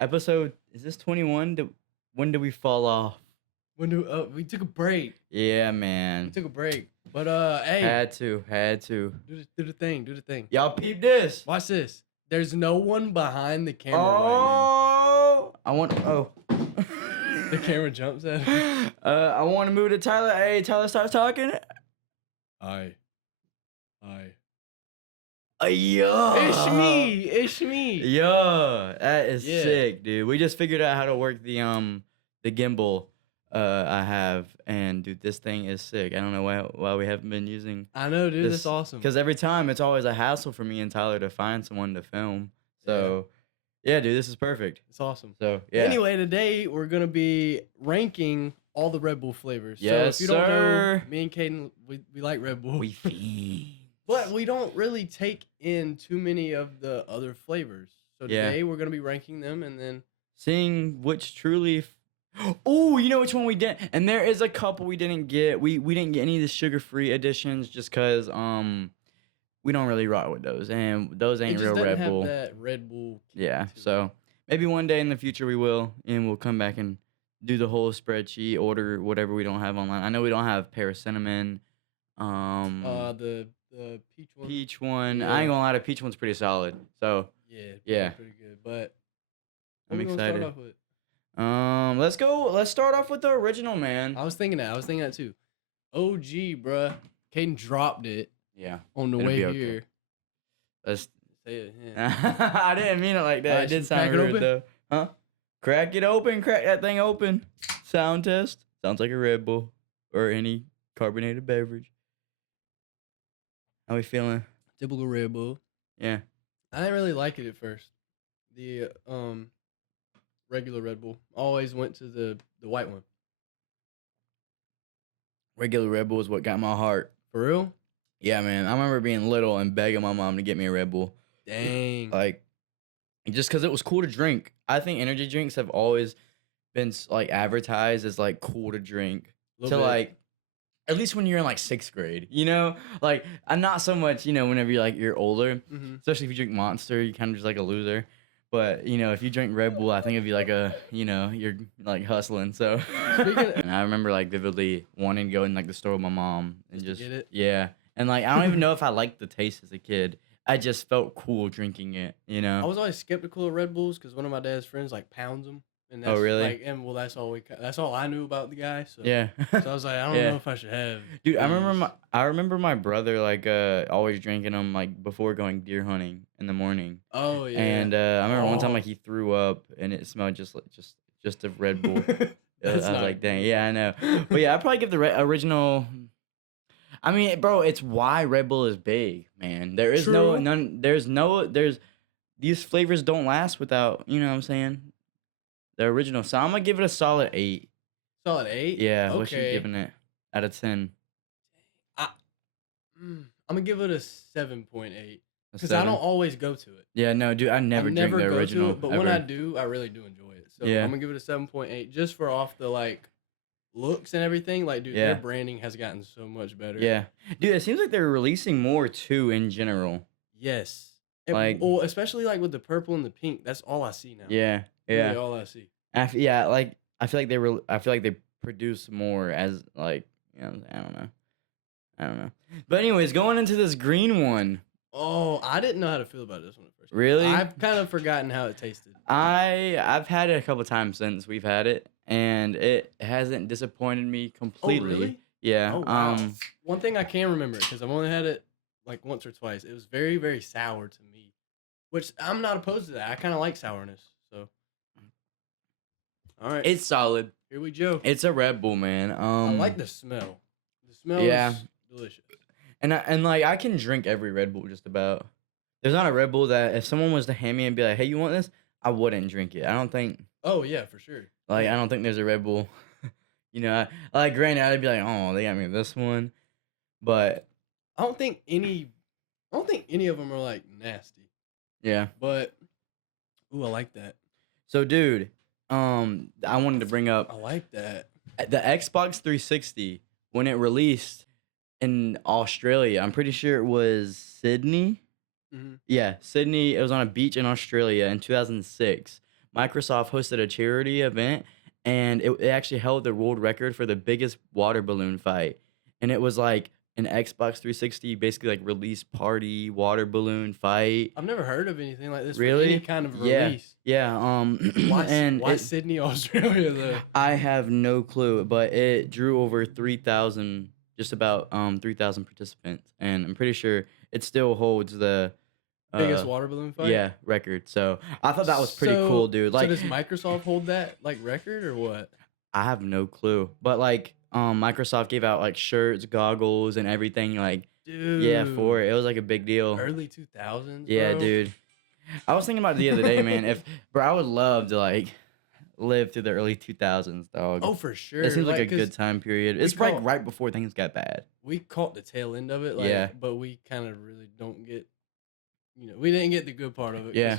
Episode, is this 21? When did we fall off? We took a break. Yeah, We man. took a break. But hey, Had to. do the thing. Do the thing. Y'all peep this. Watch this. There's no one behind the camera right Oh, I want. Oh. now. The camera jumps at him. I want to move to Tyler. Hey, Tyler, start talking. Hi. Yeah. It's me. Yeah, that is Yeah. sick, dude. We just figured out how to work the gimbal I have, and dude, this thing is sick. I don't know why we haven't been using I know, dude. this, That's awesome. because every time it's always a hassle for me and Tyler to find someone to film. So yeah, dude, this is perfect. It's awesome. So yeah. Anyway, today we're gonna be ranking all the Red Bull flavors. Yes, so if you don't know, sir. me and Caden, we like Red Bull. We fiend. But we don't really take in too many of the other flavors. So Yeah. today we're gonna be ranking them, and then Seeing which truly. Oh, you know which one we didn't? And there is a couple we didn't get. We didn't get any of the sugar-free editions just because we don't really rock with those, and those it ain't just real doesn't Red have Bull. that Red Bull. kick Yeah, to it. so maybe one day in the future we will, and we'll come back and do the whole spreadsheet, order whatever we don't have online. I know we don't have pear cinnamon, The peach one. peach one. I Yeah. ain't gonna lie, the peach one's pretty solid. So Yeah. Pretty good. But I'm what we gonna start excited. off with? Let's go. Let's start off with the original, man. I was thinking that too. OG, bruh. Caden dropped it Yeah, on the It'll way be okay. here. let's. Say it. Yeah. I didn't mean it like that. Alright, It should did we sound crack it rude open? though. Huh? Crack it open. Crack that thing open. Sound test. Sounds like a Red Bull or any carbonated beverage. How we feeling? Typical Red Bull. Yeah. I didn't really like it at first. The regular Red Bull. Always went to the white one. Regular Red Bull is what got my heart. For real? Yeah, man. I remember being little and begging my mom to get me a Red Bull. Dang. Like, just because it was cool to drink. I think energy drinks have always been like advertised as like cool to drink. Little To bit. like, at least when you're in like 6th grade, you know? Like, I'm not so much, whenever you're older, Mhm. especially if you drink Monster, you kind of just like a loser. But, if you drink Red Bull, I think it'd be like you're like hustling. So, Speaking of- and I remember like vividly wanting to go in like the store with my mom and Just to just, get it? yeah. And like, I don't even know if I liked the taste as a kid. I just felt cool drinking it, I was always skeptical of Red Bulls because one of my dad's friends like pounds them. And Oh, that's really? Like, and well, that's all I knew about the guy. So Yeah. So I was like, I don't Yeah. know if I should have. Dude, I these. remember my brother like always drinking them like before going deer hunting in the morning. Oh yeah. And I remember one time Oh. like he threw up and it smelled just of Red Bull. I That's was not like, dang, good. yeah, I know. But yeah, I'd probably give the original. I mean, bro, it's why Red Bull is big, man. There is True. these flavors don't last without, you know what I'm saying? The original. So I'm gonna give it a solid 8. Solid 8. Yeah, what you Okay. giving it out of 10? I'm gonna give it a 7.8 A because I 7? don't always go to it. Yeah, no, dude, I never drink the go original. to it, but when I ever. do, I really do enjoy it. So Yeah. I'm gonna give it a 7.8 just for off the like looks and everything. Like, dude, Yeah. their branding has gotten so much better. Yeah, dude, it seems like they're releasing more too in general. Yes. Like- well, especially like with the purple and the pink. That's all I see now. Yeah, Really yeah, all I see. yeah. Like I feel like they produce more as like I don't know. But anyways, going into this green one, Oh, I didn't know how to feel about this one at first. really, I've kind of forgotten how it tasted. I've had it a couple times since we've had it, and it hasn't disappointed me completely. really? Yeah. Oh, wow. One thing I can remember, because I've only had it like once or twice, it was very, very sour to me, which I'm not opposed to that. I kind of like sourness. So, all right, It's solid. here we go. It's a Red Bull, man. I like the smell. The smell Yeah. is delicious. And like I can drink every Red Bull just about. There's not a Red Bull that if someone was to hand me and be like, "Hey, you want this?" I wouldn't drink it. I don't think Oh, yeah, for sure. I don't think there's a Red Bull. Like granted, I'd be like, "Oh, they got me this one," but I don't think any of them are like nasty, yeah. but ooh, I like that. So, dude, I wanted to bring I up like that. the Xbox 360 when it released in Australia. I'm pretty sure it was Sydney. Hmm. Yeah, Sydney. It was on a beach in Australia in 2006. Microsoft hosted a charity event, and it actually held the world record for the biggest water balloon fight. And it was like an Xbox 360, basically like release party water balloon fight. I've never heard of anything like this for any Really? kind of Yeah, release. yeah. And Why Sydney, Australia though? I have no clue, but it drew over 3,000, just about 3,000 participants, and I'm pretty sure it still holds the Biggest uh water balloon fight? yeah record. So I thought that was pretty cool, dude. So Like does Microsoft hold that like record or what? I have no clue, but like Microsoft gave out like shirts, goggles, and everything. Like yeah, for Dude, it was like a big deal. early 2000s, Yeah, bro. dude. I was thinking about it the other day, man. If bro, I would love to like live through the early 2000s, dog. Oh, for sure. It seems like a 'cause good time period. It's call- right before things got bad. we caught the tail end of it, like, Yeah. but we kind of really don't get, we didn't get the good part of it. 'cause, Yeah.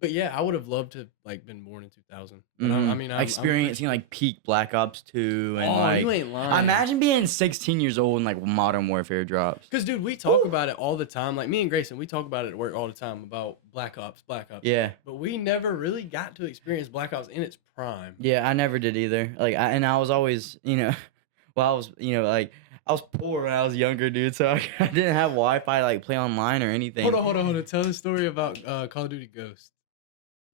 But yeah, I would have loved to like been born in 2000. But Mhm. I mean, I'm experiencing like peak Black Ops 2 and oh, like you ain't lying. imagine being 16 years old and like Modern Warfare drops. Because, dude, we talk about it all the time. Like, me and Grayson, we talk about it at work all the time about Black Ops. Yeah. But we never really got to experience Black Ops in its prime. Yeah, I never did either. Like I was always, well I was, like I was poor when I was younger, dude, so I didn't have Wi-Fi like play online or anything. Hold on. Tell the story about Call of Duty Ghosts.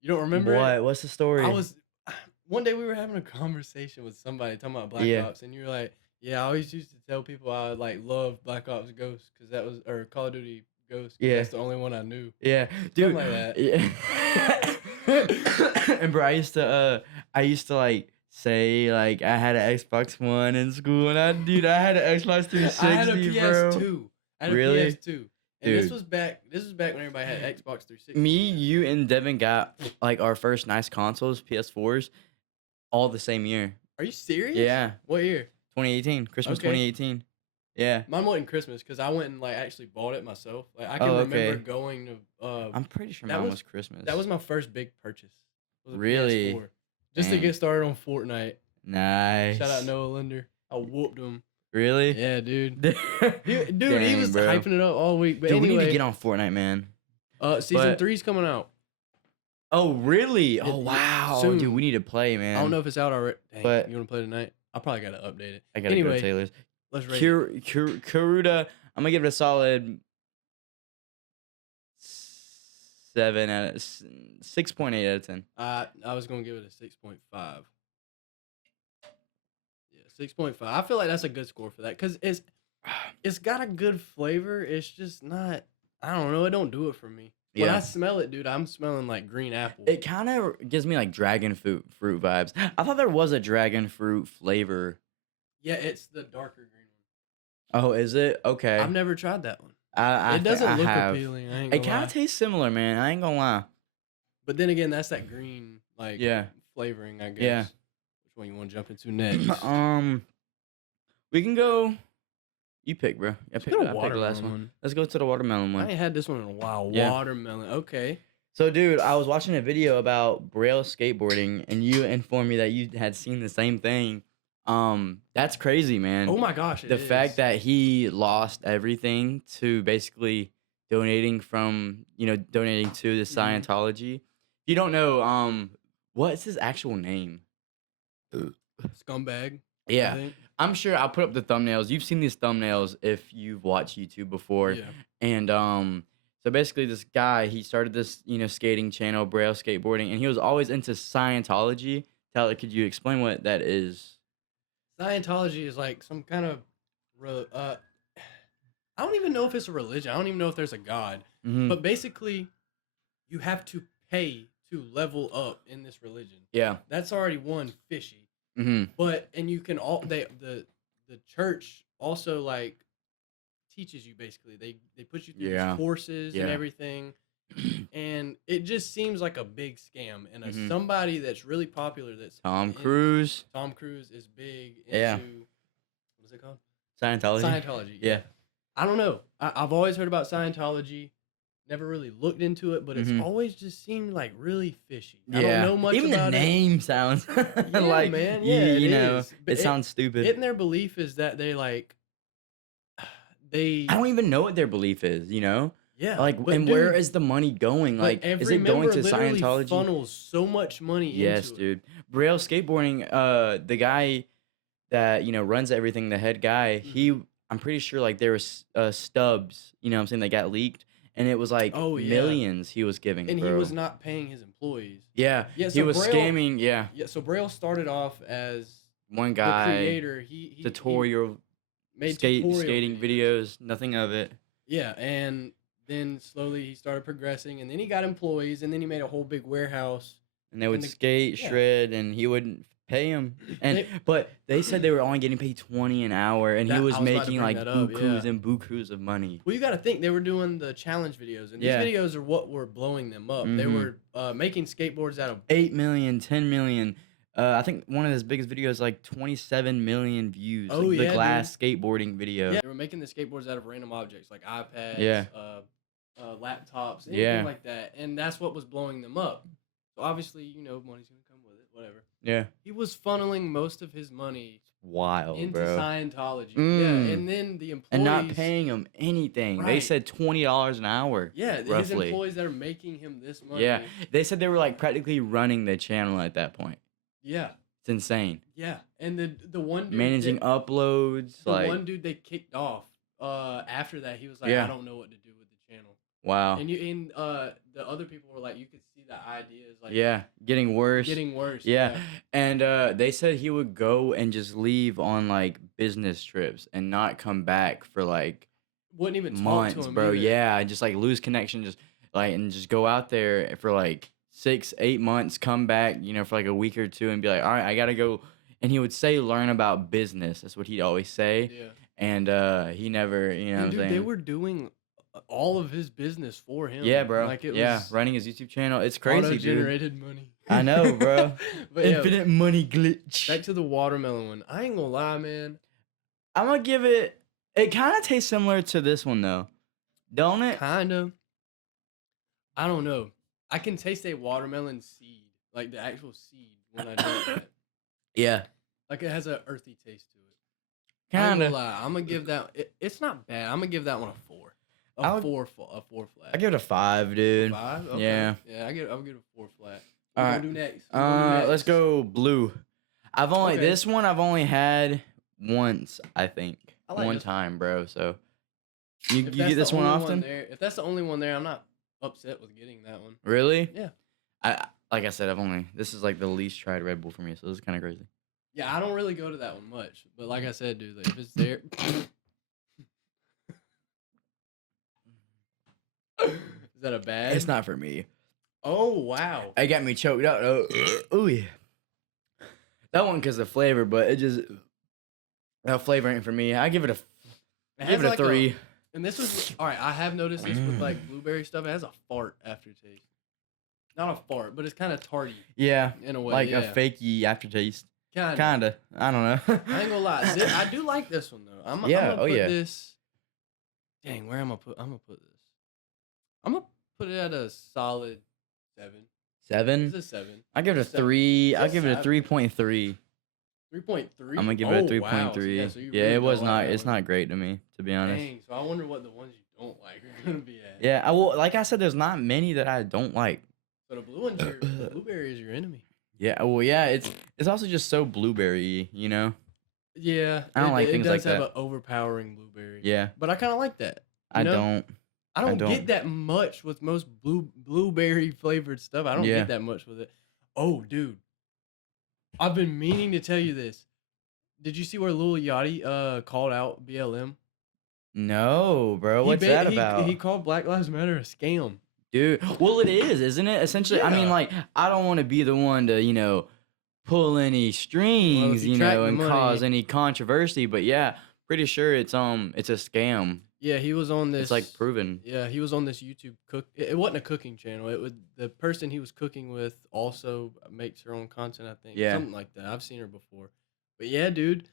You don't remember it? What? What's the story? One day we were having a conversation with somebody talking about Black Yeah. Ops, and you were like, "Yeah, I always used to tell people I like love Black Ops Ghosts because that was or Call of Duty Ghosts. 'Cause Yeah. that's the only one I knew." Yeah, dude. like that. Yeah. And bro, I used to like say like I had an Xbox One in school, and I had an Xbox 360, I had a bro. PS2. I had Really? a PS2. And this Dude. was back when everybody had Xbox 360. Me, you, and Devin got like our first nice consoles, PS4s, all the same year. Are you serious? Yeah, What year? 2018, Christmas Okay. 2018. Yeah, Mine wasn't Christmas because I went and like actually bought it myself. Like I can Oh, remember okay. going to. I'm pretty sure that mine was- was Christmas. That was my first big purchase. Was a Really? PS4. Just to Dang. get started on Fortnite. nice. Shout out Noah Linder. I whooped him. Really? Yeah, dude. Dude, He Dang, was bro. hyping it up all week. But Dude, we anyway, need to get on Fortnite, man. season but- 3's coming out. Oh, really? Oh, Yeah, wow. soon. Dude, we need to play, man. I don't know if it's out already. Dang, But- you want to play tonight? I probably got to update it. I gotta go anyway, to Taylor's. let's rate it. Karuta, I'm gonna give it a solid 6.8 out of 10. I was gonna give it a 6.5. Yeah, 6.5. I feel like that's a good score for that because it's got a good flavor. It's just not. I don't know. It don't do it for me. When Yeah. I smell it, dude, I'm smelling like green apple. It kind of gives me like dragon fruit vibes. I thought there was a dragon fruit flavor. Yeah, it's the darker green Oh, is it? Okay. one. I've never tried that one. I It doesn't I look have. appealing. I ain't It gonna kind lie. of tastes similar, man. I ain't gonna lie. But then again, that's that green like Yeah. flavoring. I guess. Yeah. Which one you want to jump into next? We can go. You pick, bro. I Let's picked go the last one. watermelon. Let's go to the watermelon I one. ain't had this one in a while. Yeah. Watermelon. Okay. So, dude, I was watching a video about Braille skateboarding, and you informed me that you had seen the same thing. That's crazy, man. Oh my gosh. The fact that he lost everything to basically donating to the Scientology. If you don't know, what's his actual name? scumbag. I Yeah, think. I'm sure I'll put up the thumbnails. You've seen these thumbnails if you've watched YouTube before. Yeah. And so basically this guy, he started this, skating channel, Braille skateboarding, and he was always into Scientology. Tyler, could you explain what that is? Scientology is like some kind of, I don't even know if it's a religion. I don't even know if there's a god. Mhm. But basically, you have to pay to level up in this religion. Yeah. That's already one fishy. Mm-hmm. But and you can all the church also like teaches you basically. They put you through Yeah. these courses and Yeah. everything. And it just seems like a big scam. And Mhm. somebody that's really popular that's Tom in- Cruise, Tom Cruise is big into Yeah. what is it called? Scientology. Scientology. Yeah. I don't know. I've always heard about Scientology. Never really looked into it, but it's Mhm. always just seemed like really fishy. Yeah. I don't know much Even about the name sounds like man. Yeah, you it know, is. But it sounds stupid. it. In their belief is that they like they I don't even know what their belief is, Yeah, Like, but and where dude, is the money going? but Like, is every it going member to literally Scientology? funnels so much money Yes, into it. dude. Braille skateboarding, the guy that, runs everything, the head guy, Mhm. I'm pretty sure like there was stubs, what I'm saying, that got leaked, and it was like Oh yeah, millions he was giving, and he was bro. not paying his employees. Yeah, Yeah, he so was Braille, scamming, yeah. yeah, so Braille started off as One the guy, creator. He tutorial made tutorial skating videos. videos, nothing of it. Yeah, and then slowly he started progressing, and then he got employees, and then he made a whole big warehouse. And they would And the skate, yeah, shred, and he wouldn't pay him. they But they said they were only getting paid 20 an hour, and he that was I was about to making bring like that up. bukus Yeah. and bukus of money. Well, you got to think they were doing the challenge videos, and these Yeah. videos are what were blowing them up. They Mm-hmm. were making skateboards out of 8 million, 10 million. I think one of his biggest videos like 27 million views. oh Like the yeah, dude. glass skateboarding video. Yeah, they were making the skateboards out of random objects like iPads, Yeah. laptops, anything Yeah. like that, and that's what was blowing them up. So obviously, money's gonna come with it. Whatever. Yeah. He was funneling most of his money Wild, into bro. Scientology. Yeah, Mm. and then the employees And not paying him anything. They Right. said $20 an hour. Yeah, his roughly. employees that are making him this money. Yeah. They said they were like practically running the channel at that point. Yeah, It's insane. yeah. And the one dude Managing uploads, the like, one dude they kicked off. After that, he was like, Yeah. I don't know what to do with the channel. wow. And the other people were like, you could see the ideas like Yeah, getting worse. getting worse. Yeah. And they said he would go and just leave on like business trips and not come back for like Wouldn't even talk months, to him, bro. either. Yeah, just like lose connection, just like, and just go out there for like 6, 8 months, come back, for like a week or two, and be like, all right, I gotta go. And he would say, learn about business. That's what he'd always say. Yeah. And he never, And what I'm dude, saying? they were doing all of his business for him. Yeah, bro. Like it yeah, was running his YouTube channel. It's crazy, dude. auto-generated money. I know, bro. But yeah, Infinite money glitch. back to the watermelon one. I ain't gonna lie, man. I'm gonna give it. It kind of tastes similar to this one though, don't it? Kind of. I don't know. I can taste a watermelon seed, like the actual seed, when I drink it. Yeah, Like it has an earthy taste to it. I ain't kind gonna of. lie. I'm gonna give that. It's not bad. I'm gonna give that one a 4. I'll- A 4 flat. I give it a 5, dude. 5. Okay. Yeah. Yeah. I'll give it a 4 flat. All What right. we gonna do next? What we gonna do Let's next? go blue. Okay. This one I've only had once, I think, I like one this time, bro. So you If get that's this the one only often? there, if that's the only one there, I'm not upset with getting that one. Really? Yeah. Like I said, this is like the least tried Red Bull for me, so this is kind of crazy. Yeah, I don't really go to that one much, but like I said, dude, like, if it's there, is that a bad? It's not for me. Oh wow. It got me choked out. Oh yeah. That one because of flavor, but it just that flavor ain't for me. I give it It give has it a like 3. And this was all right. I have noticed this with like blueberry stuff. It has a fart aftertaste. Not a fart, but it's kind of tarty Yeah, in a way. like yeah. a fakey aftertaste. Kinda. Kinda. I don't know. I ain't gonna lie. I do like this one though. I'm Yeah, gonna oh, put yeah. this. Dang, where am I put? I'm gonna put this. I'm gonna put it at a solid 7. 7. It's a 7. I give it a Seven. 3. It's I'll a give it a 7. 3.3. 3.3. I'm gonna give it a 3.3. Yeah, so you Yeah, really it was don't like not. that It's one. not great to me, to be honest. Dang. So I wonder what the ones you don't like are gonna be at. Yeah, like I said, there's not many that I don't like. So the blue one's the blueberry is your enemy. Yeah, well, yeah, it's also just so blueberry, Yeah. I don't like it things does like have that. an overpowering blueberry. Yeah, But I kind of like that. I know? don't. I don't don't. get that much with most blueberry flavored stuff. I don't Yeah. get that much with it. Oh, dude. I've been meaning to tell you this. Did you see where Lil Yachty called out BLM? No, bro. What's that about? He called Black Lives Matter a scam. Dude, well, it is, isn't it? Essentially, I mean, Yeah. like, I don't want to be the one to, pull any strings, you track the and money- cause any controversy. But yeah, pretty sure it's a scam. Yeah, he was on this. It's like proven. Yeah, he was on this YouTube cook. It wasn't a cooking channel. It was the person he was cooking with also makes her own content. I think. Yeah. Something like that. I've seen her before. But yeah, dude,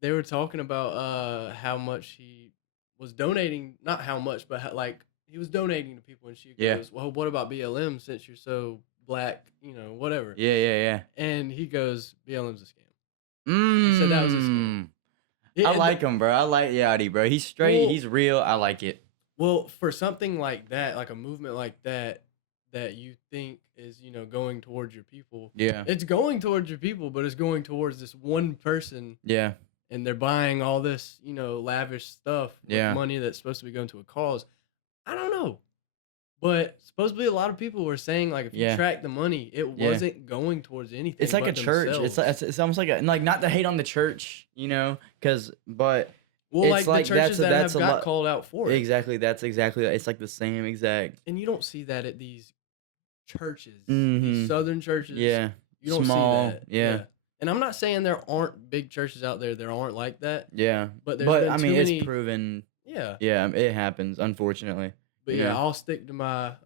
they were talking about how much he was donating. Not how much, but like he was donating to people, and she Yeah. goes, "Well, what about BLM? Since you're so black, whatever." Yeah. And he goes, "BLM's a scam." Mm. said that was a scam. I like him, bro. I like Yachty, bro. He's straight. Well- He's real. I like it. Well, for something like that, like a movement like that, that you think is, going towards your people, Yeah. it's going towards your people, but it's going towards this one person, Yeah. and they're buying all this, lavish stuff with Yeah. money that's supposed to be going to a cause. I don't know. But supposedly a lot of people were saying, like, if you Yeah. track the money, it Yeah. wasn't going towards anything It's like but a church. themselves. It's almost like not to hate on the church, but Well, it's like the like churches that that's have a got lot. called out for it. Exactly. That's exactly. It's like the same exact. And you don't see that at these churches, these Mm-hmm. southern churches. Yeah. You don't see Small. that. Yeah. And I'm not saying there aren't big churches out there that aren't like that, Yeah. but there's But been I too mean, many. it's proven. Yeah. Yeah, it happens. Unfortunately. But You yeah, know? I'll stick to my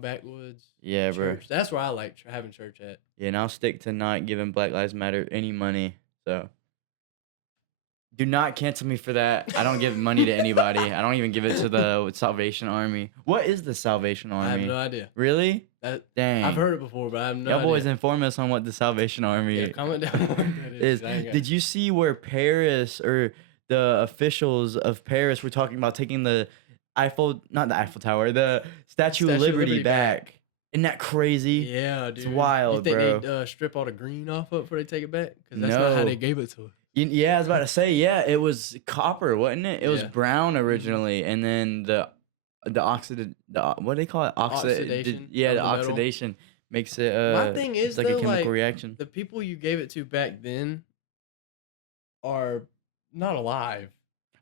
backwoods Yeah, bro. church. That's where I like having church at. Yeah, and I'll stick to not giving Black Lives Matter any money. So do not cancel me for that. I don't give money to anybody. I don't even give it to the Salvation Army. What is the Salvation I have Army? no idea. Really? Dang. I've heard it before, but I have no Y'all idea. boys inform us on what the Salvation Army Yeah, comment down what that is. Did you see where Paris or the officials of Paris were talking about taking the not the Eiffel Tower, the Statue of Liberty back? Isn't that crazy? Yeah, dude. It's wild, you think bro. they'd strip all the green off it before they take it back? Because that's not how No. they gave it to us. Yeah, I was about to say, yeah, it was copper, wasn't it? It was Yeah. brown originally, and then the what do they call it? Oxidation Yeah, of the the metal. oxidation makes it My thing is, it's like a though, chemical like, reaction. the people you gave it to back then are not alive.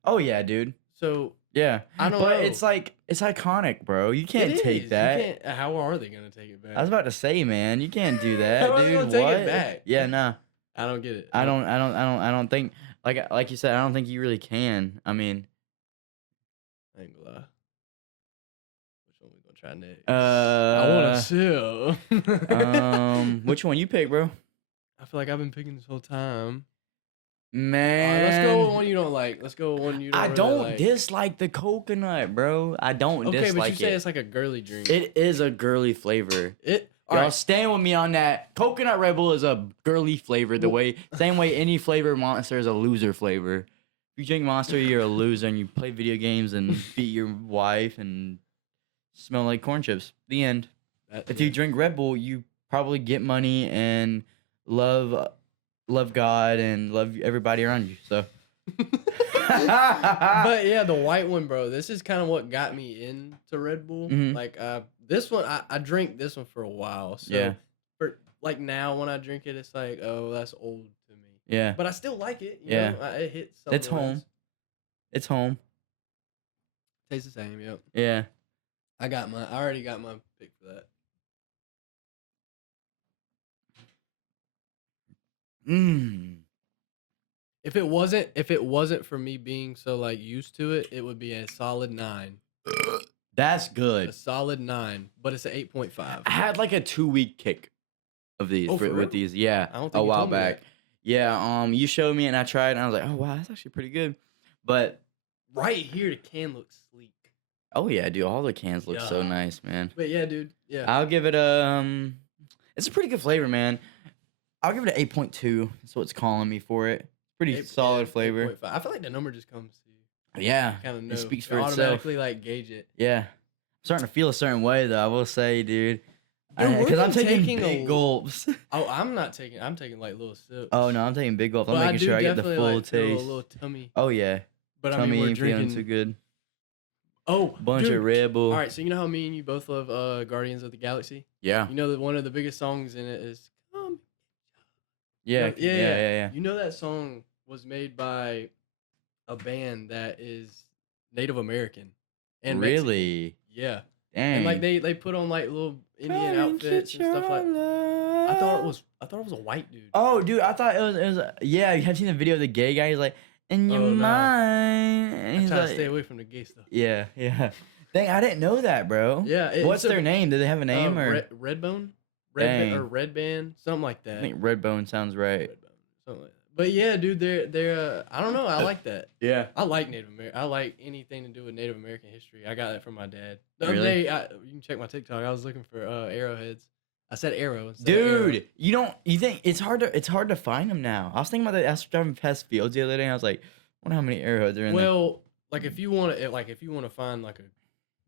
Oh yeah, dude. So Yeah. I don't know. But it's like it's iconic, bro. You can't It take is. that. You can't, how are they gonna take it back? I was about to say, man, you can't do that, How are they dude. gonna take it What? back? Yeah, nah. I don't get it. I don't think like you said, I don't think you really can. I mean, I ain't gonna lie. Which one we gonna try next? I want to sell. which one you pick, bro? I feel like I've been picking this whole time. Man, Let's go with one you don't like. Let's go with one you don't I really don't like. dislike the coconut, bro. I don't Okay, but dislike you say it. it's like a girly drink. It is a girly flavor. All Y'all right. stand with me on that. Coconut Red Bull is a girly flavor. Same way any flavor Monster is a loser flavor. If you drink Monster, you're a loser, and you play video games and beat your wife and smell like corn chips. The end. If you drink Red Bull, you probably get money and love God and love everybody around you. So. But yeah, the white one, bro. This is kind of what got me into Red Bull. Mhm. Like, this one, I drank this one for a while. So Yeah. for like now, when I drink it, it's like, oh, that's old to me. Yeah. But I still like it. You Yeah. know? It hits. It's something home. else. It's home. Tastes the same. Yep. Yeah. I already got my pick for that. Mmm. If it wasn't for me being so like used to it, it would be a solid 9. That's A good. solid 9, but it's an 8.5. I had like a 2-week kick of these Oh, for real? with these. Yeah. I don't think A you while told me that. back. Yeah. You showed me and I tried and I was like, oh wow, that's actually pretty good. But Right here, the can looks sleek. oh yeah, dude, all the cans look so Yeah. nice, man. But yeah, dude. Yeah. I'll give it a it's a pretty good flavor, man. I'll give it an 8.2. That's what's calling me for it. Pretty solid flavor. 8.5. I feel like the number just comes to you. Yeah. Kind of know. It speaks You for itself. automatically like gauge it. Yeah. I'm starting to feel a certain way though, I will say, dude. Dude, we're Because I'm taking taking big a- gulps. Oh, I'm taking like little sips. Oh no, I'm taking big gulps. I'm But I making do sure I get the definitely, full like, feel taste. a little tummy. Oh yeah. But I Tummy mean, we're ain't feeling drinking. too good. Oh, Bunch dude. of Red Bull. All right, so you know how me and you both love Guardians of the Galaxy? Yeah. You know that one of the biggest songs in it is Come. Yeah. Yeah. You know that song was made by a band that is Native American and Mexican. Really? Yeah. Dang. And like they put on like little Indian outfits and stuff like. I thought it was a white dude. Oh, dude, I thought it was. Yeah, you have seen the video of the gay guy? He's like, in your Oh, no. mind. And I he's try like, to stay away from the gay stuff. yeah. Dang, I didn't know that, bro. Yeah. What's their name? Do they have a name or? Redbone? Dang. Or Red Band, something like that. I think Redbone sounds right. Redbone, something like that. But yeah, dude, they're I don't know, I like that. Yeah. I like Native American. I like anything to do with Native American history. I got that from my dad. The other Really? day, you can check my TikTok. I was looking for arrowheads. I said arrow instead of arrow. Dude, you think it's hard to find them now. I was thinking about that. I was driving past fields the other day and I was like, I wonder how many arrowheads are in there. Well, like if you want to find like a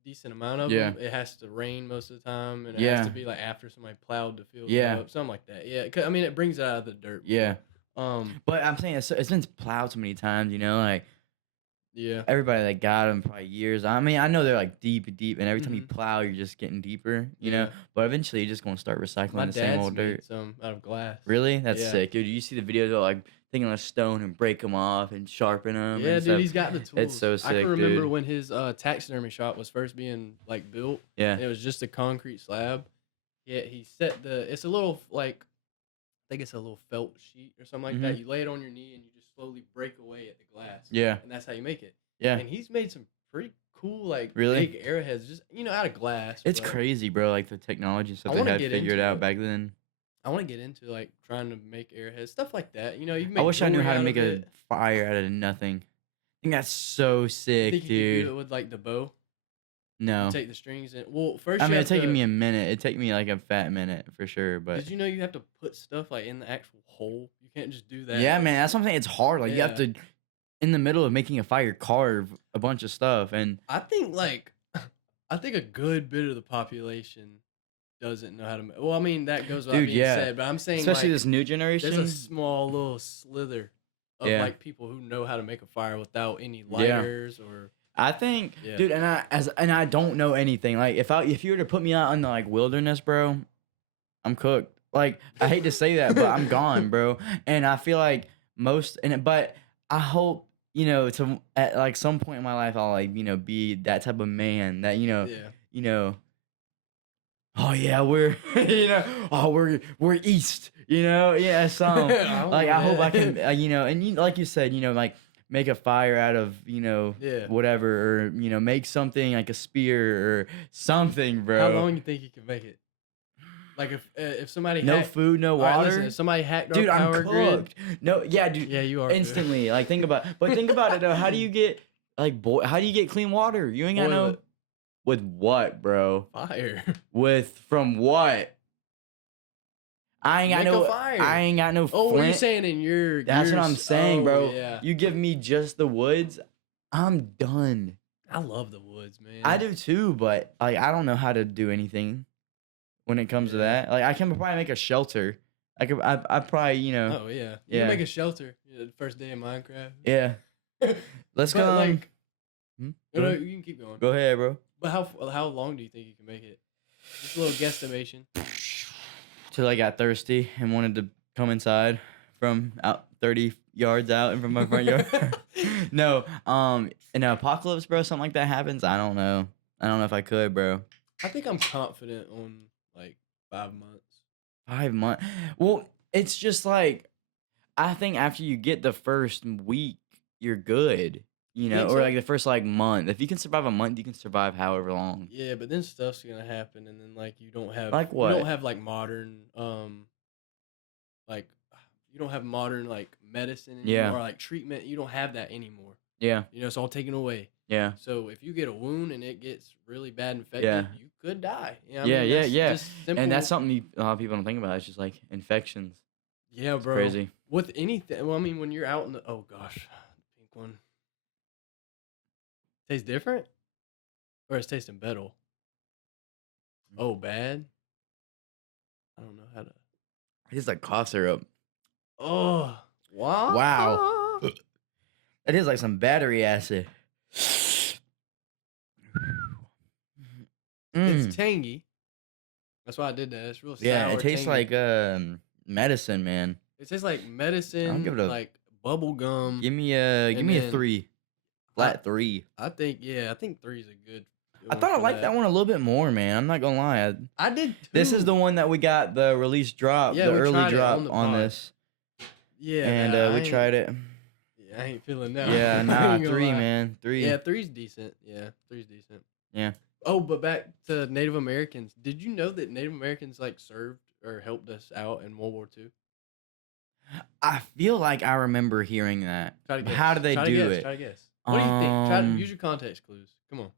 decent amount of Yeah. them, it has to rain most of the time, and it has Yeah. to be like after somebody plowed the field Yeah. up, something like that. Yeah, 'cause, I mean, it brings it out of the dirt Yeah. more. But I'm saying it's been plowed so many times, like Yeah. everybody that got them probably years. I mean, I know they're like deep, and every time you Mhm. plow, you're just getting deeper, Yeah. But eventually, you're just gonna start My recycling the same dad's old made dirt. some out of glass. Really? That's Yeah. sick, dude. You see the videos of like taking a stone and break them off and sharpen them Yeah, and dude, stuff. he's got the It's tools. so I can sick, remember dude. when his taxidermy shop was first being like built, Yeah. and it was just a concrete slab. Yeah, he set it's a little like I think it's a little felt sheet or something like that. Mhm. You lay it on your knee and you just slowly break away at the glass. Yeah. And that's how you make it. Yeah. And he's made some pretty cool like Really? big arrowheads, just out of glass. It's but crazy, bro. Like the technology and stuff I they wanna had get figured into out it. back then. I want to get into like trying to make arrowheads, stuff like that. You can I make wish I knew jewelry how to out make of a it. fire out of nothing. I think that's so You sick, think you could do it dude. with like the bow? You No. take the strings and well, first I you mean, have it's taking to. me a minute. It'd take me like a fat minute for sure, but Did you know you have to put stuff like in the actual hole? You can't just do that. yeah, man, that's what I'm saying. It's hard. Like you have Yeah. to, in the middle of making a fire, carve a bunch of stuff, and I think I think a good bit of the population doesn't know how to. Well, I mean that goes without dude, being yeah, said, but I'm saying especially like this new there's generation. a small little slither of Yeah. like people who know how to make a fire without any Yeah. lighters or I think, Yeah. dude, and I don't know anything. Like if you were to put me out in the like wilderness, bro, I'm cooked. Like I hate to say that, but I'm gone, bro. And I feel like but I hope to at like some point in my life I'll like be that type of man that yeah. oh yeah we're we're east yeah some I don't like know I hope I can that. and like you said like make a fire out of Yeah. whatever or make something like a spear or something, bro. How long you think you can make it? Like if somebody No hacked, food, no all right, water. listen, if somebody hacked Dude, our I'm power grid, cooked. No, yeah, dude. yeah, you are cooked. Instantly. Like think about it though. How do you get how do you get clean water? You ain't got Boil no it. with what, bro? Fire. From what? I ain't got Make a no fire. I ain't got no Oh, what are you flint. saying in your? That's what I'm saying, oh, bro. Yeah. You give me just the woods, I'm done. I love the woods, man. I do too, but like I don't know how to do anything when it comes to Yeah. that. Like I can probably make a shelter. I probably Oh yeah. You Yeah. can make a shelter. The first day in Minecraft. yeah. Let's But go. like, Hmm? no, Go no, ahead. you can keep going. Go ahead, bro. But how long do you think you can make it? Just a little guesstimation. Till I got thirsty and wanted to come inside from out 30 yards out and from my front yard. No, in an apocalypse, bro, something like that happens. I don't know. I don't know if I could, bro. I think I'm confident on like 5 months. 5 months. Well, it's just like I think after you get the first week, you're good. Think Or so? like the first like month. If you can survive a month, you can survive however long. Yeah, but then stuff's gonna happen, and then like you don't have Like You what? don't have like modern like you don't have modern like medicine anymore Yeah. or like treatment. You don't have that anymore. Yeah. It's all taken away. Yeah. So if you get a wound and it gets really bad infected, Yeah. you could die. Yeah. Just simple. And that's something a lot of people don't think about. It's just like infections. Yeah, It's bro. crazy. With anything, well, I mean, when you're out in the oh gosh, the pink one tastes different, or it's tasting better. Oh, bad. I don't know how to. It's like cough syrup. Oh, wow. Wow. It is like some battery acid. It's tangy. That's why I did that. It's real sour. Yeah, it tastes tangy. like medicine, man. It tastes like medicine, give it a- like bubble gum. Give me a then 3. Flat 3. I think 3 is a good. I one thought I for liked that one a little bit more, man. I'm not gonna lie. I did. This is too. the one that we got the release drop, Yeah, the we early tried it drop on the on pod. this, Yeah, and man, we tried it. Yeah, I ain't feeling that. Yeah, I nah, ain't gonna 3, lie. man, 3. Yeah, 3's decent. Yeah, 3's decent. Yeah. Oh, but back to Native Americans. Did you know that Native Americans like served or helped us out in World War II? I feel like I remember hearing that. Try to guess. How do they Try to do guess. it? Try to guess. What do you think? Try to Um, use your context clues. Come on.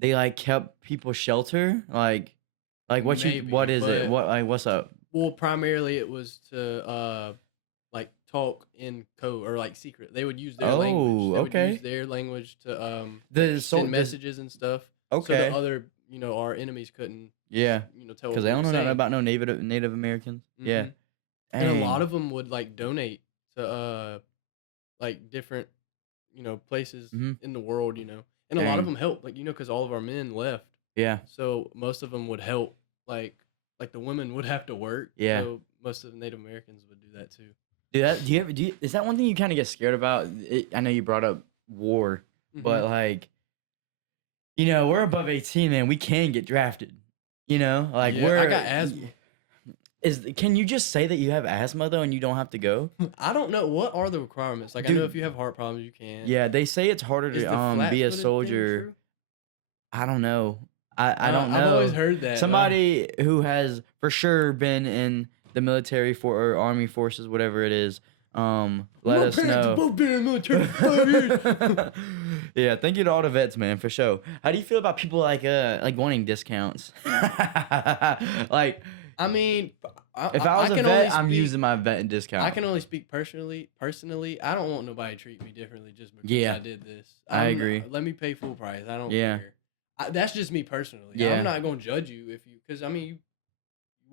They like kept people shelter, like what Maybe, what is it? but- What like what's up? Well, primarily it was to like talk in code or like secret. They would use their language. Oh, They would use okay. their language to The send so this messages and stuff. So the okay. other, our enemies couldn't, Yeah, tell because what they we don't were know nothing saying. about no Native Americans. Yeah, Hmm. And a lot dang. of them would like donate to like different, places Hmm. in the world, and a lot of Dang. them helped, like, because all of our men left, Yeah, so most of them would help, like the women would have to work, yeah. so most of the Native Americans would do that too. Is that one thing you kind of get scared about? I know you brought up war, Hmm. but like, we're above 18, man. We can get drafted. Like Yeah, I got asthma. can you just say that you have asthma though and you don't have to go? I don't know what are the requirements. Like I know if Dude, you have heart problems, you can. yeah, they say it's harder Is to the be a flat-footed thing soldier. true? I don't know. I don't I've always know. heard that. Somebody who has for sure been in the military or army forces, whatever it is, let My us parents have know. both been in the military for 5 years. Yeah, thank you to all the vets, man, for sure. How do you feel about people like wanting discounts? Like, I mean, if I was a can only vet, I'm speak. using my vet discount. I can only speak personally. Personally, I don't want nobody to treat me differently just because Yeah, I did this. I agree. Let me pay full price. I don't Yeah, care. That's just me personally. yeah, I'm not gonna judge you if because I mean you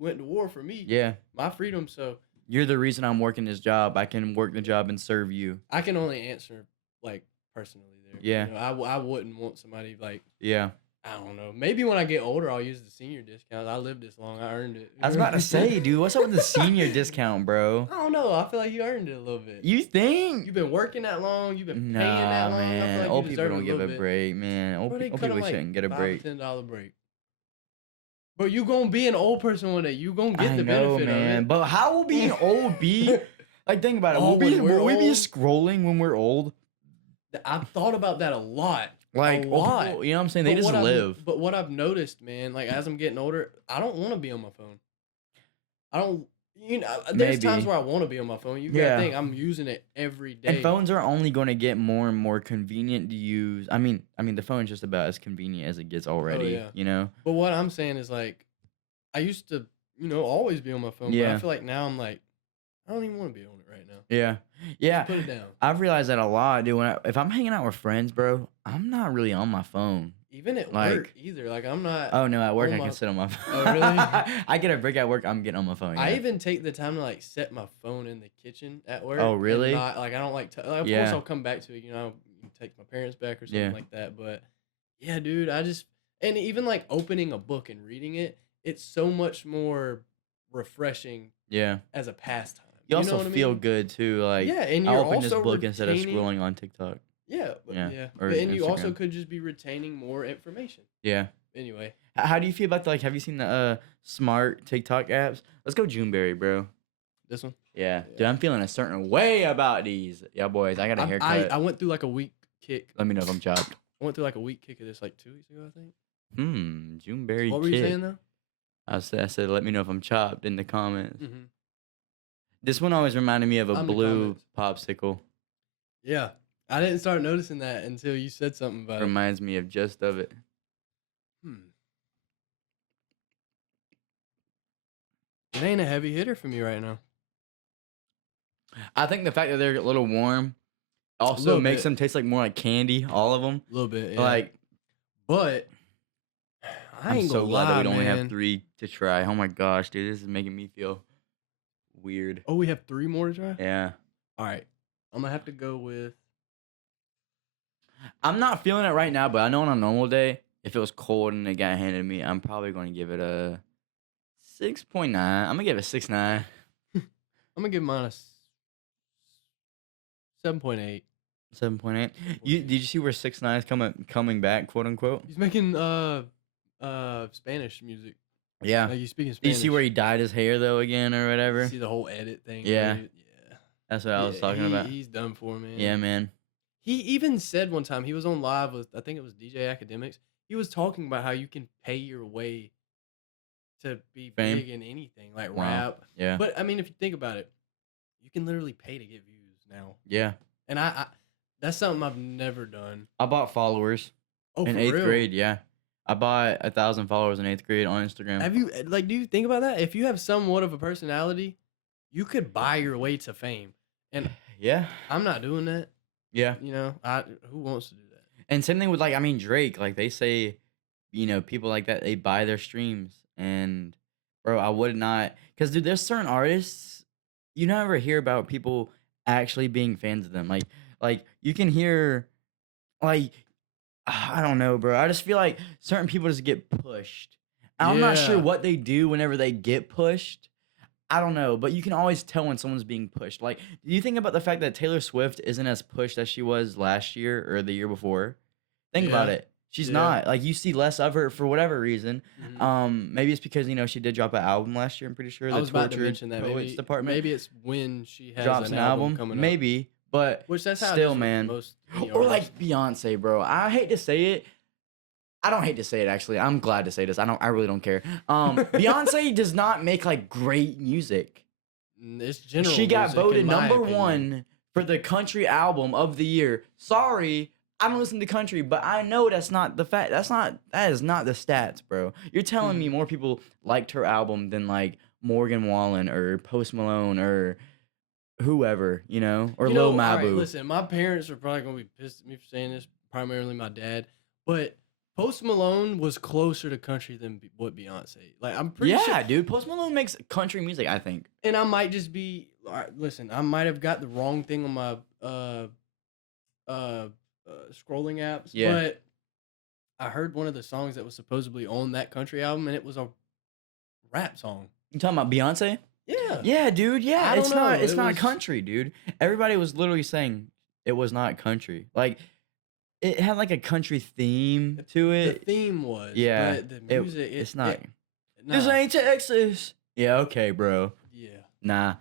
went to war for me, yeah. my freedom. So You're the reason I'm working this job. I can work the job and serve you. I can only answer like personally there. Yeah, I wouldn't want somebody like yeah. I don't know. Maybe when I get older, I'll use the senior discount. I lived this long. I earned it. I was about to say, dude, what's up with the senior discount, bro? I don't know. I feel like you earned it a little bit. You think? You've been working that long. You've been paying Nah, that long. I feel man. like Old you people deserve don't a give little a bit. break, man. Bro, they Old cut them people like shouldn't get a $5 break. to $10 break. Bro, you gonna be an old person one day. You gonna get I the know, benefit man. of But how will being old be? it. Like, think about it. Oh, when we're Will we be old, scrolling when we're old? I've thought about that a lot. Like, A old lot. people, you know what I'm saying? They just live. But what I've noticed, man, like as I'm getting older, I don't want to be on my phone. I don't. There's times Maybe. where I want to be on my phone. You gotta Yeah. think I'm using it every And day. phones are only going to get more and more convenient to use. I mean, the phone's just about as convenient as it gets Oh already, yeah. you know? But what I'm saying is like, I used to, always be on my phone. But Yeah. I feel like now I'm like, I don't even want to be on it right now. Yeah. Yeah. Just put it down. I've realized that a lot, dude. If I'm hanging out with friends, bro, I'm not really on my phone. Even at Like, work either. Like I'm not. oh no, at work on I my. can sit on my phone. Oh really? I get a break at work, I'm getting on my phone. I Yeah. even take the time to like set my phone in the kitchen at work. Oh and really? not, like I don't like. Like, of course Yeah. I'll come back to it. Take my parents back or something Yeah. like that. But yeah, dude, and even like opening a book and reading it, it's so much more refreshing Yeah. as a pastime. You know also what I feel mean? good too. Like, Yeah, and I you're open this also book instead of retaining. scrolling on TikTok. Yeah, Yeah. yeah. Or And you also Instagram. could just be retaining more information. Yeah. Anyway, How do you feel about have you seen the smart TikTok apps? Let's go Juneberry, bro. this one. Yeah. Yeah. Dude, I'm feeling a certain way about these. Yeah, boys, I got a I haircut. I went through like a week kick. Let me know if I'm chopped. I went through like a week kick of this like 2 weeks ago, I think. Juneberry What were you Kit. saying though? I said, let me know if I'm chopped in the comments. Mm-hmm. This one always reminded me of a On the blue popsicle. Yeah, I didn't start noticing that until you said something about it. Reminds me of just of it. It ain't a heavy hitter for me right now. I think the fact that they're a little warm also little makes bit. them taste like more like candy. All of them. A little bit, yeah. Like, but I I'm ain't so gonna glad lie, that we only man. have 3 to try. Oh my gosh, dude, this is making me feel weird. Oh, we have 3 more to try. Yeah. All right, I'm gonna have to go with. I'm not feeling it right now, but I know on a normal day, if it was cold and it got handed to me, I'm probably going to give it a 6.9. I'm going to give it a 6.9. I'm gonna give mine a 7.8. 7.8. Did you see where 6ix9ine is coming back, quote unquote? He's making Spanish music. Yeah. Like he's speaking Did Spanish. you see where he dyed his hair though again or whatever? See the whole edit thing? Yeah. Dude? Yeah. That's what I was talking about. He's done for, man. Yeah, man. He even said one time he was on live with I think it was DJ Academics. He was talking about how you can pay your way to be Fame? big in anything like Wow. rap. Yeah. But I mean, if you think about it, you can literally pay to get views now, Yeah. and I that's something I've never done. I bought followers Oh, in for 8th real? grade. Yeah. I bought 1,000 followers in 8th grade on Instagram. Have you like? Do you think about that? If you have somewhat of a personality, you could buy your way to fame. And Yeah. I'm not doing that. Yeah. You know, who wants to do that? And same thing with like I mean Drake, like they say, people like that they buy their streams and bro, I would not cuz dude there's certain artists you never hear about people actually being fans of them. Like you can hear like I don't know, bro. I just feel like certain people just get pushed. I'm not sure Yeah. what they do whenever they get pushed. I don't know, but you can always tell when someone's being pushed. Like, do you think about the fact that Taylor Swift isn't as pushed as she was last year or the year before? Think about Yeah. it. She's Yeah. not. Like, you see less of her for whatever reason. Maybe it's because, she did drop an album last year, I'm pretty sure. I The was about to Tortured mention that. Poets Department Maybe it's when she has drops an an album album. coming up. Maybe, but Which that's how it still, is with man. most indie Or artists. like Beyonce, bro. I hate to say it. I don't hate to say it actually. I'm glad to say this. I really don't care. Beyonce does not make like great music. It's general. She got music, voted in my number opinion. 1 for the country album of the year. Sorry, I don't listen to country, but I know that's not the fact. That is not the stats, bro. You're telling me more people liked her album than like Morgan Wallen or Post Malone or whoever, or Lil Mabu. All right, listen, my parents are probably gonna be pissed at me for saying this. Primarily my dad, but Post Malone was closer to country than what Beyonce. Like I'm pretty sure. Yeah, dude. Post Malone makes country music, I think. And I might just be. All right, listen, I might have got the wrong thing on my scrolling apps. Yeah. But I heard one of the songs that was supposedly on that country album, and it was a rap song. You talking about Beyonce? Yeah. Yeah, dude. Yeah, I don't know, It's it not was- country, dude. Everybody was literally saying it was not country. Like it had like a country theme to The it. theme was. Yeah, But the music, it's not. nah, This ain't Texas. Yeah, okay, bro. Yeah. Nah,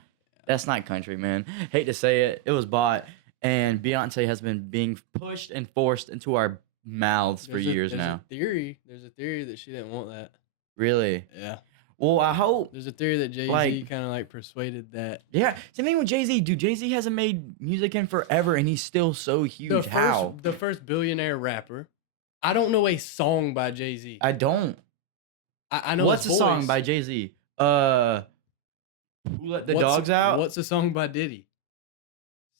that's not country, man. Hate to say it, it was bought, and Beyonce has been being pushed and forced into our mouths for years now. There's a theory that she didn't want that. Really? Yeah. Well, I hope. There's a theory that Jay-Z Like- kind of like persuaded that. Yeah, same thing with Jay-Z. Dude, Jay-Z hasn't made music in forever, and he's still so huge. How? The first billionaire rapper. I don't know a song by Jay-Z. I don't. I know What's his the song voice. by Jay-Z? Who Let the Dogs Out? What's the song by Diddy?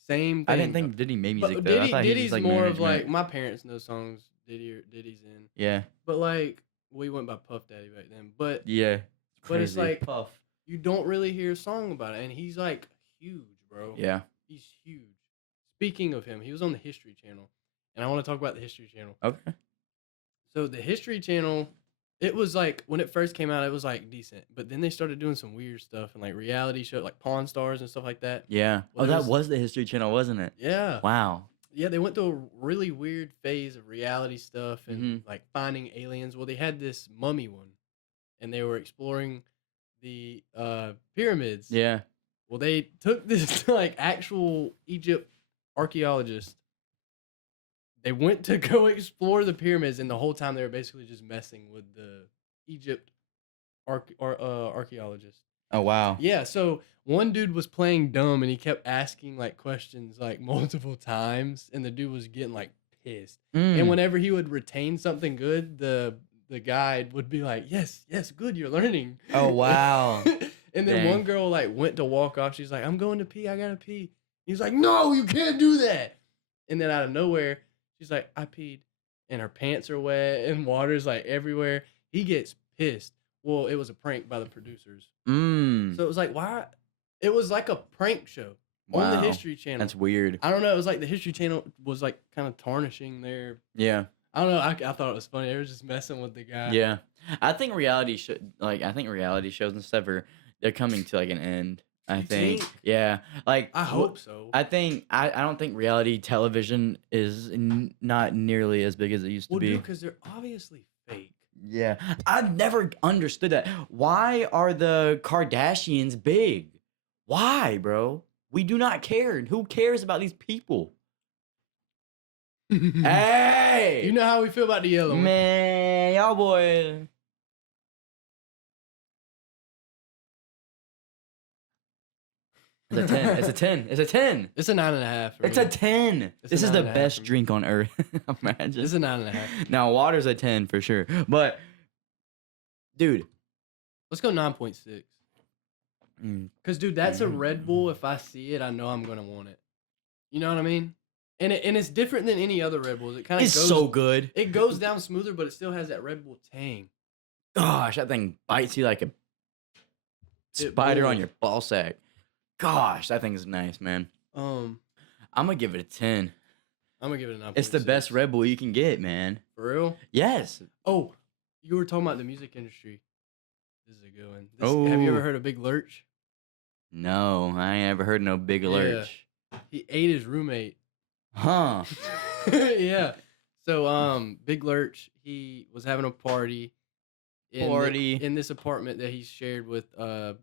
Same thing. I didn't think Diddy made music But though. I thought he Diddy's just, like, more of management. like my parents know songs Diddy's in. Yeah, But like we went by Puff Daddy back then. But yeah. But it's Crazy. like- Puff. you don't really hear a song about it, and he's like huge, bro. Yeah. He's huge. Speaking of him, he was on the History Channel, and I want to talk about the History Channel. Okay. So the History Channel, it was like when it first came out, it was like decent, but then they started doing some weird stuff and like reality show, like Pawn Stars and stuff like that. Yeah. Well, Oh, there that was the History Channel, wasn't it? Yeah, Wow. yeah. They went through a really weird phase of reality stuff and Mm-hmm. like finding aliens. Well, they had this mummy one, and they were exploring the pyramids. Yeah. Well, they took this like actual Egypt archaeologist. They went to go explore the pyramids, and the whole time they were basically just messing with the Egypt archaeologist. Oh wow. Yeah, so one dude was playing dumb, and he kept asking like questions like multiple times, and the dude was getting like pissed. Mm. And whenever he would retain something good, the guide would be like, yes, good, you're learning. Oh wow. And then Dang. one girl like went to walk off. She's like, I'm going to pee. I gotta pee. He's like, no, you can't do that. And then out of nowhere, she's like, I peed. And her pants are wet and water's like everywhere. He gets pissed. Well, it was a prank by the producers. Mm. So it was like, why? It was like a prank show on the Wow. History Channel. That's weird. I don't know. It was like the History Channel was like kind of tarnishing their. Yeah. I don't know. I thought it was funny. They were just messing with the guy. Yeah. I think reality shows and stuff they're coming to like an end. I You think. think? Yeah. Like I hope so. I don't think reality television is not nearly as big as it used to Well, be. dude, because they're obviously fake. Yeah. I've never understood that. Why are the Kardashians big? Why, bro? We do not care. Who cares about these people? Hey! You know how we feel about the yellow one. Man, y'all boy. It's a 10. It's a 10. It's a 10. It's a 9.5. for It's a me. 10. It's This a is the 9.5 best for me. drink on earth. Imagine. It's a 9.5. Now, water's a 10 for sure. But, dude, Let's go 9.6. Mm. Cause dude, that's a Red Bull. If I see it, I know I'm gonna want it. You know what I mean? And it's different than any other Red Bulls. It kind of It's goes so good. it goes down smoother, but it still has that Red Bull tang. Gosh, that thing bites you like a spider on Bull. your ball sack. Gosh, that thing's nice, man. Um, I'm gonna give it a 10. I'm gonna give it a 9.6. It's the best Red Bull you can get, man. For real? Yes. Oh, you were talking about the music industry. This is a good one. Have you ever Oh. heard of Big Lurch? No, I ain't ever heard no Big Yeah. Lurch. He ate his roommate. Huh. Yeah. So Big Lurch, he was having a party in this apartment that he shared with a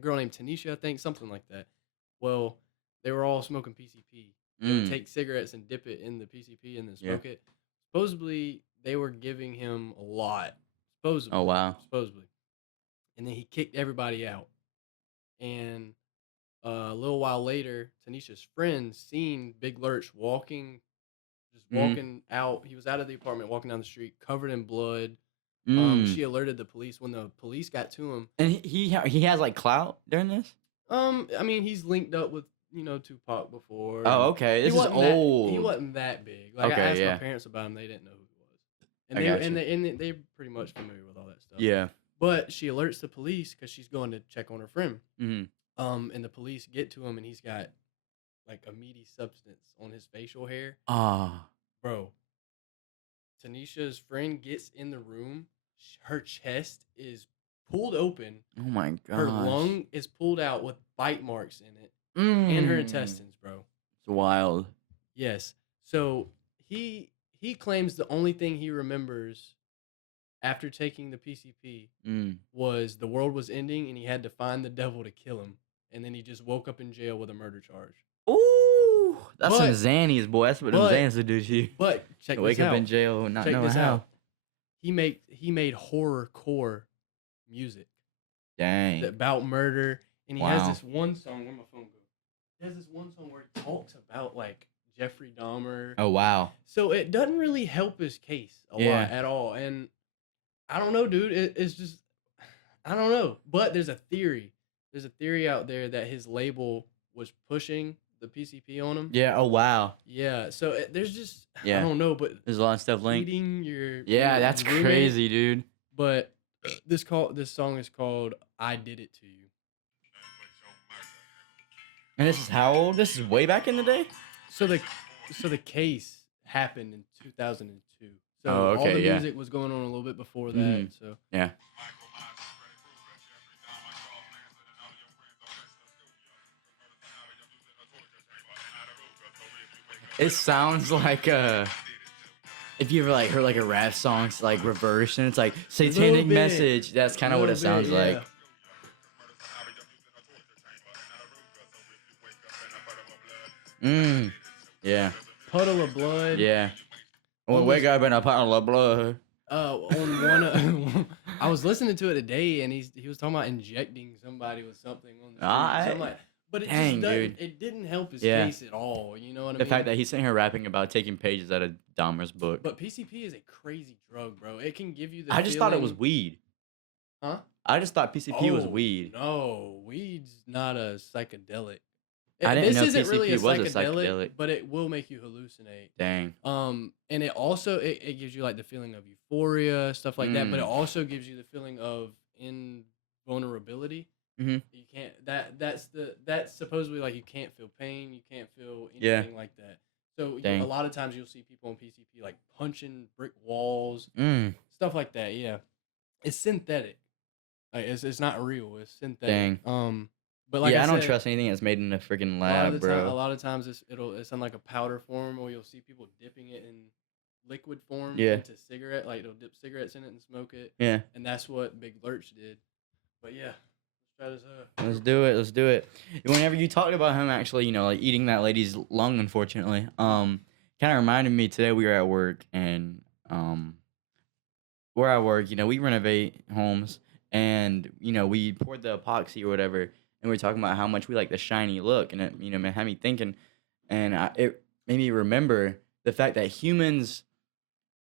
girl named Tanisha, I think, something like that. Well, they were all smoking PCP. They would take cigarettes and dip it in the PCP and then smoke it. Supposedly, they were giving him a lot. Supposedly. Oh, wow. Supposedly. And then he kicked everybody out. And a little while later, Tanisha's friend seen Big Lurch walking out. He was out of the apartment, walking down the street, covered in blood. She alerted the police. When the police got to him, And he has like clout during this? I mean, he's linked up with Tupac before. Oh, okay. This is old. He wasn't that big. Like Okay, I asked yeah. my parents about him, they didn't know who he was, I gotcha. they're pretty much familiar with all that stuff. Yeah. But she alerts the police because she's going to check on her friend. Mm-hmm. And the police get to him, and he's got like a meaty substance on his facial hair. Ah. Bro, Tanisha's friend gets in the room. Her chest is pulled open. Oh my gosh. Her lung is pulled out with bite marks in it. And her intestines, bro. It's wild. Yes. So he claims the only thing he remembers after taking the PCP was the world was ending and he had to find the devil to kill him. And then he just woke up in jail with a murder charge. Ooh, that's some Xannies, boy. That's what them Xannies would do to you. But check this out. Wake up in jail and not know how. He made horrorcore music. Dang. About murder. And he has this one song. Where my phone go? He has this one song where he talks about like Jeffrey Dahmer. Oh wow. So it doesn't really help his case a lot at all. And I don't know, dude. It's just I don't know. But there's a theory. There's a theory out there that his label was pushing the PCP on him. Yeah. Oh wow. Yeah. So there's just I don't know, but there's a lot of stuff linked. Eating your that's roommate. crazy, dude. But this song is called "I Did It to You." And this is how old? This is way back in the day. So the case happened in 2002. So okay, all the music was going on a little bit before that. So yeah. It sounds like if you ever like heard like a rap song, it's like reverse and it's like satanic message. That's kind of what it sounds like. Yeah. Puddle of blood. Yeah. Well, wake up in a puddle of blood. On one, I was listening to it today, and he was talking about injecting somebody with something on the street. So like, but it didn't help his case at all. You know what I mean? The fact that he's sitting here rapping about taking pages out of Dahmer's book. But PCP is a crazy drug, bro. It can give you the. I just thought it was weed. Huh? I just thought PCP was weed. No, weed's not a psychedelic. I didn't know isn't PCP really a was a psychedelic, but it will make you hallucinate. Dang. And it also it gives you like the feeling of euphoria, stuff like that. But it also gives you the feeling of invulnerability. Mm-hmm. You can't. That's supposedly like you can't feel pain, you can't feel anything like that. So a lot of times you'll see people on PCP like punching brick walls, stuff like that. Yeah, it's synthetic. Like it's not real. It's synthetic. Dang. But like I don't trust anything that's made in a freaking lab, bro. A lot of times it's in like a powder form, or you'll see people dipping it in liquid form into cigarette. Like they'll dip cigarettes in it and smoke it. Yeah. And that's what Big Lurch did. But yeah, let's do it. Let's do it. Whenever you talked about him actually, like eating that lady's lung, unfortunately, kind of reminded me today we were at work and where I work, we renovate homes and we poured the epoxy or whatever. And we were talking about how much we like the shiny look, and it, had me thinking, and it made me remember the fact that humans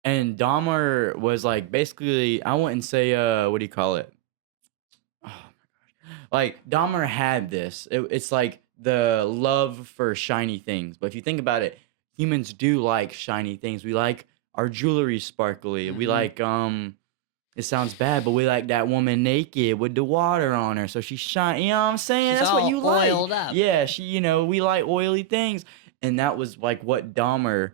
and Dahmer was like basically, I wouldn't say what do you call it? Oh my gosh, Like Dahmer had this. It's like the love for shiny things. But if you think about it, humans do like shiny things. We like our jewelry sparkly. We Mhm. like it sounds bad, but we like that woman naked with the water on her, so she's shiny. You know what I'm saying? She's That's what all you like. oiled up. Yeah, we like oily things, and that was like what Dahmer,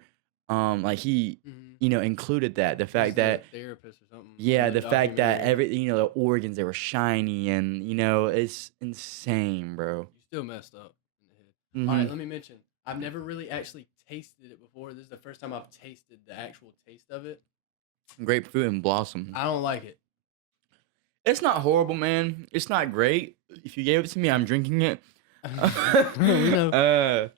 like he, Mhm. included that the He's fact the that. therapist or something. Yeah, in the fact that documentary. the organs they were shiny and it's insane, bro. You still messed up in the head. All Hmm. right, let me mention. I've never really actually tasted it before. This is the first time I've tasted the actual taste of it. Grapefruit and blossom. I don't like it. It's not horrible, man. It's not great. If you gave it to me, I'm drinking it. We know. uh,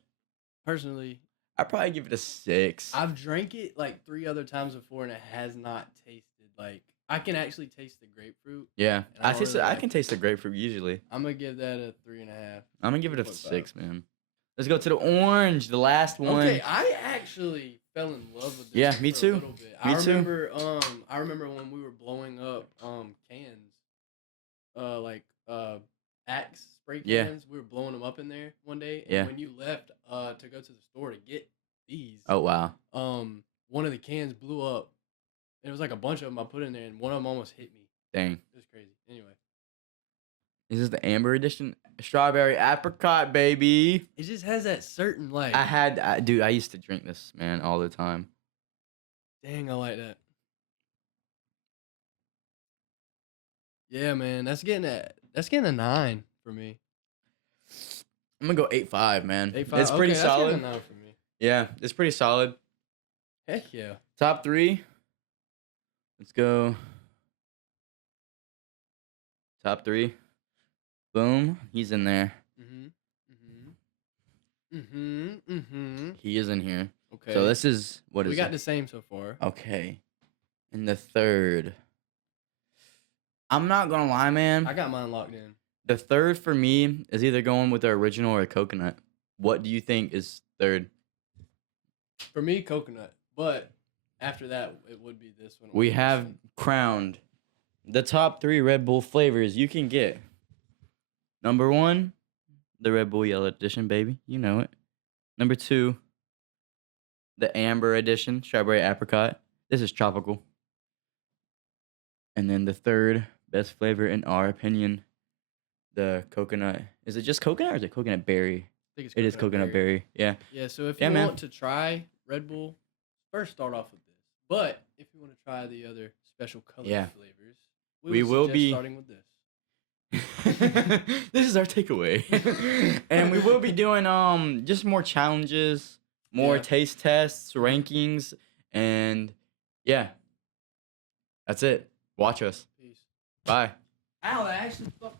Personally, I'd probably give it a 6. I've drank it like 3 other times before, and it has not tasted like I can actually taste the grapefruit. Yeah, And I I don't taste. really I like can it. taste the grapefruit usually. I'm gonna give that a 3.5. I'm gonna give it a 3.5. 6, man. Let's go to the orange, the last one. Okay, I actually fell in love with this. Yeah, one me for too. A little bit. Me I too. remember. I remember when we were blowing up cans, like Axe spray Yeah. cans. We were blowing them up in there one day, and Yeah. when you left to go to the store to get these, Oh wow. one of the cans blew up. It was like a bunch of them I put in there, and one of them almost hit me. Dang. It was crazy. Anyway, Is this the amber edition? Strawberry apricot, baby. it just has that certain like. Dude, I used to drink this, man, all the time. Dang, I like that. Yeah, man, that's getting a 9 for me. I'm gonna go 8.5, man. 8.5. It's pretty okay, that's solid. getting a 9 for me. Yeah, it's pretty solid. Heck yeah. Top 3. Let's go. Top 3. Boom. He's in there. He is in here. Okay. So this is what is we got it? the same so far. Okay. In the third. I'm not gonna lie, man. I got mine locked in. The third for me is either going with the original or coconut. What do you think is third? For me, coconut. But after that, it would be this one. or We this have one. crowned the top 3 Red Bull flavors you can get. Number 1, the Red Bull Yellow Edition, baby. You know it. Number 2, the Amber Edition, strawberry apricot. This is tropical. And then the third best flavor, in our opinion, the coconut. Is it just coconut or is it coconut berry? I think it's It is coconut berry. Yeah. Yeah, so if Yeah, you man. want to try Red Bull, first start off with this. But if you want to try the other special colored Yeah. flavors, We would will suggest be- starting with this. This is our takeaway. And we will be doing just more challenges, more Yeah. taste tests, rankings, and yeah. That's it. Watch us. Peace. Bye. Ow, that actually fucked